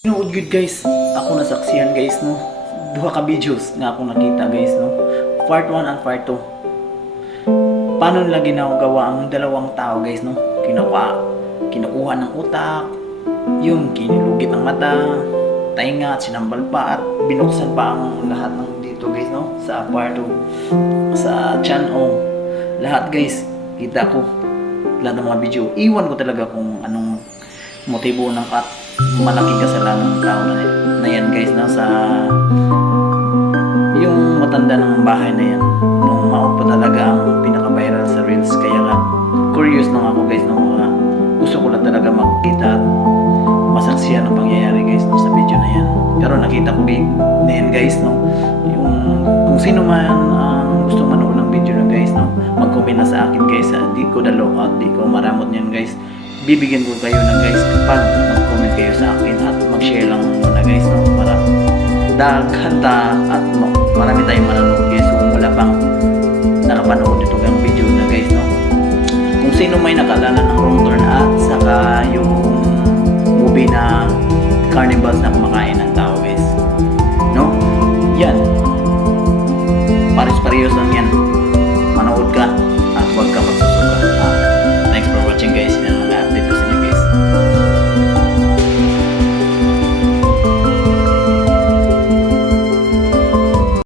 Nood good guys, ako nasaksihan guys no. Duha ka videos nga ako nakita guys no. Part 1 and part 2. Paano nila ginagawa ang dalawang tao guys no? Kinukuha ng utak, yung kinulugit ng mata, tainga at sinambal pa at binuksan pa ang lahat ng dito guys no sa part 2 sa chan lahat guys kita ko lahat ng mga video. Iwan ko talaga kung anong motibo ng malaking kasalanan ng tao na yan guys nasa yung matanda ng bahay na yan nung maot pa talaga ang pinaka-viral sa reels. Kaya nga curious lang ako guys nung gusto ko lang talaga makita at masaksihan ang pangyayari guys no, sa video na yan. Pero nakita ko din na yan guys no, yung kung sino man gusto manood ng video na guys no, mag-comment na sa akin guys. Di ko dalo at di ko maramot niyan guys. Bibigyan ko kayo na guys kapag mag-comment kayo sa akin at mag-share lang muna guys no, para daghanta at marami tayong manonood guys kung wala pang nakapanood ito ang video na guys no. Kung sino may nakaalala ng Wrong Turn at saka yung movie na Carnivals na kumakain ng